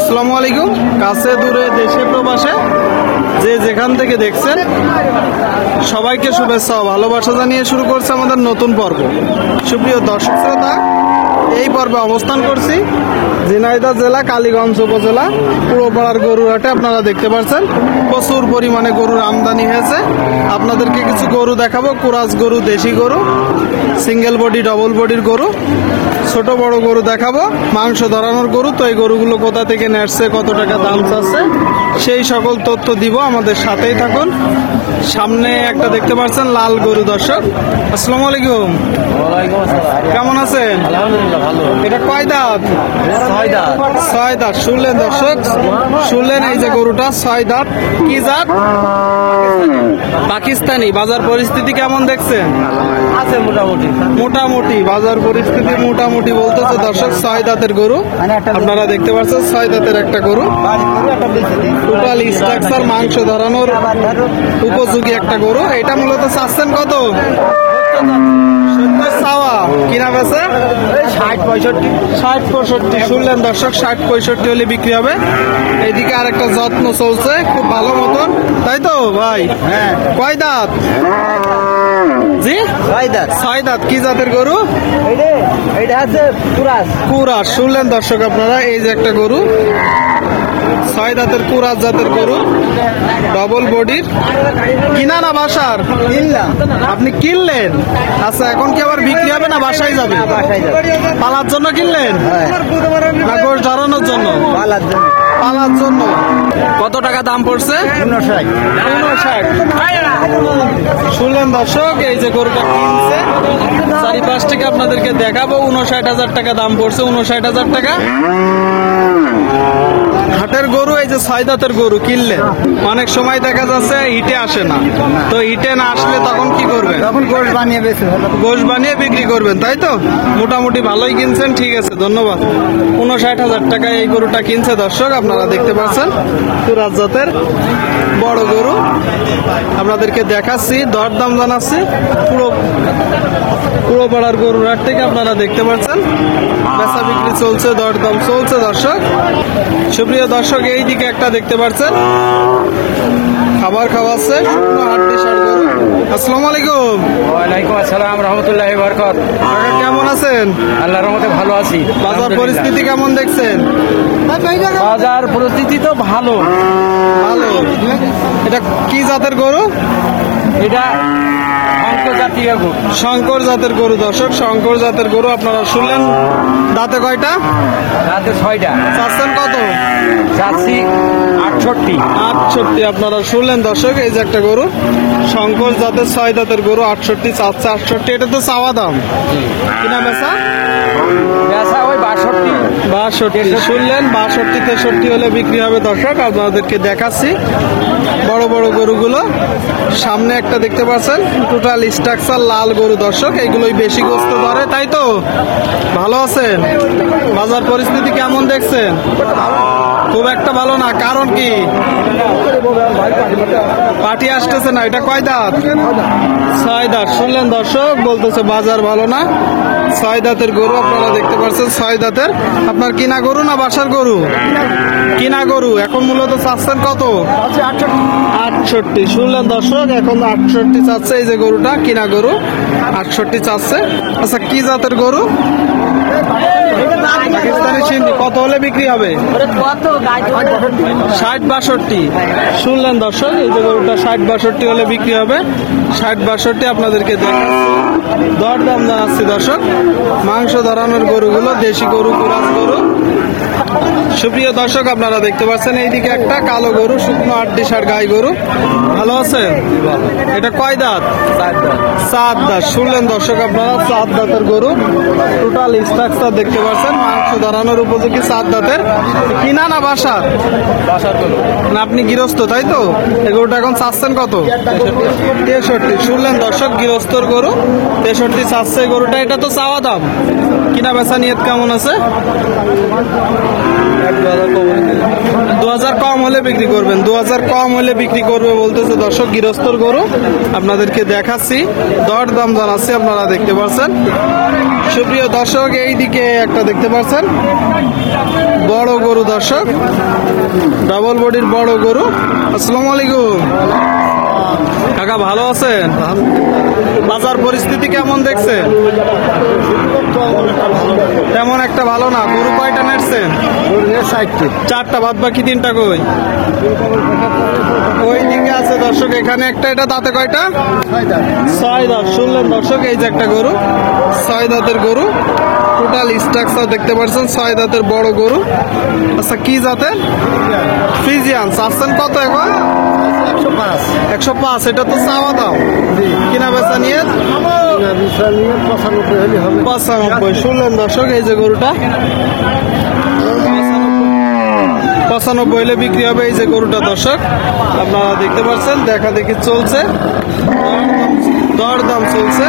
আসসালামু আলাইকুম। কাছে দূরে দেশে প্রবাসে যে যেখান থেকে দেখছেন সবাইকে শুভেচ্ছা ও ভালোবাসা জানিয়ে শুরু করছে আমাদের নতুন পর্ব। সুপ্রিয় দর্শক শ্রোতা, এই পর্বে অবস্থান করছি ঝিনাইদহ জেলা কালীগঞ্জ উপজেলা পুরোপাড়ার গরুর হাটে। আপনারা দেখতে পাচ্ছেন প্রচুর পরিমাণে গরুর আমদানি হয়েছে। আপনাদেরকে কিছু গরু দেখাবো, কুরাজ গরু, দেশি গরু, সিঙ্গেল বডি, ডবল বডির গরু, ছোট বড় গরু দেখাবো, মাংস ধরানোর গরু। তো এই গরুগুলো কোথা থেকে নেসছে, কত টাকা দাম চাচ্ছে, সেই সকল তথ্য দিব। আমাদের সাথেই থাকুন। সামনে একটা দেখতে পাচ্ছেন লাল গরু। দর্শক আসসালামু আলাইকুম, কেমন আছেন? আলহামদুলিল্লাহ ভালো। এটা কয় দাঁত? ছয় দাঁত। ছয় দাঁত। শুনলেন দর্শক, শুনলেন এই যে গরুটা ছয় দাঁত। কি জাত? পাকিস্তানি। বাজার পরিস্থিতি কেমন দেখছেন? আছে মোটামুটি। মোটামুটি বাজার পরিস্থিতি মোটামুটি বলতেছে। দর্শক ছয় দাঁতের গরু আপনারা দেখতে পাচ্ছেন, ছয় দাঁতের একটা গরু। টোটাল স্ট্রাকচার মাংস ধরানোর উপযোগী একটা গরু। এটা মূলত চাচ্ছেন কত? চাওয়া কিনা বেছে 60-65। শুনলেন দর্শক, 60-65 হলে বিক্রি হবে। এইদিকে আর একটা যত্ন চলছে খুব ভালো মতন, তাই তো ভাই? হ্যাঁ। কয় দাঁত? জি ছয় দাঁত। কি জাতের গরু? এটা হচ্ছে কুরাস। কুরাস। শুনলেন দর্শক আপনারা, এই যে একটা গরু ছয় দাঁতের কুরাস জাতের গরু, ডবল বডির। কিনা না বাসার? কিনলাম। আপনি কিনলেন? আচ্ছা, এখন কি আবার বিক্রি হবে না বাসায় যাবে? পালার জন্য কিনলেন না গোশ ধরানোর জন্য? পালার জন্য। কত টাকা দাম পড়ছে? 59। শুনলেন দর্শক, এই যে গরুটা কিনছে, চারিপাশ থেকে আপনাদেরকে দেখাবো। 59,000 টাকা দাম পড়ছে। 59,000 টাকা হাটের গরু। এই যে ছয় দাঁতের গরু কিনলেন, অনেক সময় দেখা যাচ্ছে হিটে আসে না। তো হিটে না আসলে তখন কি করবেন? তখন গোশ বানিয়ে বেশি গোশ বানিয়ে বিক্রি করবেন, তাই তো? মোটামুটি ভালোই কিনছেন, ঠিক আছে, ধন্যবাদ। 59,000 টাকায় এই গরুটা কিনছে। দর্শক আপনারা দেখতে পাচ্ছেন কুরাজ জাতের বড় গরু আপনাদেরকে দেখাচ্ছি, দরদাম জানাচ্ছি। পুরো পাড়ার গরুর হাট থেকে আপনারা দেখতে পাচ্ছেন বেচা বিক্রি চলছে, দরদাম চলছে। দর্শক সুপ্রিয় দর্শক, এই দিকে একটা দেখতে পাচ্ছেন খাবার খাওয়াচ্ছে শুকনো হাড্ডি ষাঁড় গরু। আসসালামু আলাইকুম। ওয়ালাইকুম আসসালাম রহমতুল্লাহি বরকত। কাকা কেমন আছেন? আল্লাহর রহমতে ভালো আছি। বাজার পরিস্থিতি কেমন দেখছেন? বাজার পরিস্থিতি তো ভালো। ভালো। এটা কি জাতের গরু? এটা জাতীয় গরু। শঙ্কর জাতের গরু। দর্শক শঙ্কর জাতের গরু আপনারা শুনলেন। দাঁতে কয়টা? রাতে 6টা। চাচ্ছেন কত? চাচ্ছি 68। আপনারা শুনলেন দর্শক, এই যে একটা গরু শঙ্কর জাতের ছয় দাঁতের গরু, 68 চাচ্ছে। 68 এটা তো চাওয়া দাম, কিনা বেচা? বেচা ওই 62। শুনলেন 62-63 হলে বিক্রি হবে। দর্শক আপনাদেরকে দেখাচ্ছি বড় বড় গরুগুলো। সামনে একটা দেখতে পাচ্ছেন টোটাল স্ট্রাকচার লাল গরু। দর্শক এইগুলোই বেশি গোস্ত ধরে, তাই তো? ভালো আছেন? বাজার পরিস্থিতি কেমন দেখছেন? খুব একটা ভালো না। কারণ কি? পার্টি আসতেছে না। এটা কয় দাঁত? ছয় দাঁত। শুনলেন দর্শক, বলতেছে বাজার ভালো না। ছয় দাঁতের গরু আপনারা দেখতে পাচ্ছেন, ছয় দাঁতের। আপনার কিনা গরু না বাসার গরু? কিনা গরু। এখন মূলত চাচ্ছেন কত? 68। শুনলেন দর্শক, এখন 68 চাচ্ছে। এই যে গরুটা কিনা গরু, 68 চাচ্ছে। আচ্ছা, কি জাতের গরু? পাকিস্তানি সিন্ধি। কত হলে বিক্রি হবে? 60-62। শুনলেন দর্শক, এই যে গরুটা 60-62 হলে বিক্রি হবে। 60-62 আপনাদেরকে দেখাচ্ছি, দরদাম জানাচ্ছি। দর্শক মাংস ধরানোর গরুগুলো, দেশি গরু, কুরাজ গরু। সুপ্রিয় দর্শক আপনারা দেখতে পাচ্ছেন এইদিকে একটা কালো গরু, শুকনো হাড্ডি ষাঁড় গাই গরু। ভালো আছেন? এটা কয় দাঁত? 4 দাঁত। শুনলেন দর্শক আপনারা, 4 দাঁতের গরু। টোটাল স্ট্রাকচার দেখতে পাচ্ছেন মাংস ধরানোর উপযোগী 4 দাঁতের। কিনা না বাসার? না আপনি গৃহস্থ, তাই তো? এই গরুটা এখন চাচ্ছেন কত? 63। শুনলেন দর্শক, গৃহস্থর গরু 63 চাচ্ছে এই গরুটা। এটা তো চাওয়া দাম, কিনা বেচা নিয়ত কেমন আছে? 2000 কম হলে বিক্রি করবেন, 2000 কম হলে বিক্রি করবে বলতেছে দর্শক। গৃহস্থর গরু আপনাদেরকে দেখাচ্ছি, দর দাম জানাচ্ছি, আপনারা দেখতে পাচ্ছেন। সুপ্রিয় দর্শক, এই দিকে একটা দেখতে পাচ্ছেন বড় গরু দর্শক, ডাবল বডির বড় গরু। আসসালামু আলাইকুম কাকা, ভালো আছেন? বাজার পরিস্থিতি কেমন দেখছেন? তেমন একটা ভালো না। গরু কয়টা নেটছেন? 4টা, বাদ বাকি 3টা কই? ওই দিকে আছে দর্শক, এখানে একটা। এটা দাঁতে কয়টা? 6 দাঁত। শুনলেন দর্শক, এই যে একটা গরু, 6 দাঁতের গরু। টোটাল স্ট্রাকচার দেখতে পাচ্ছেন, 6 দাঁতের বড় গরু। আচ্ছা, কি জাতের? ফ্রিজিয়ান। চাচ্ছেন কত এখন? 105। এটা তো চাওয়া দাম, কিনা বেচা নিয়ে 95। শুনলেন দর্শক, এই যে গরুটা 95 হলে বিক্রি হবে এই যে গরুটা দর্শক। আপনারা দেখতে পাচ্ছেন, দেখা দেখি চলছে, দরদাম চলছে।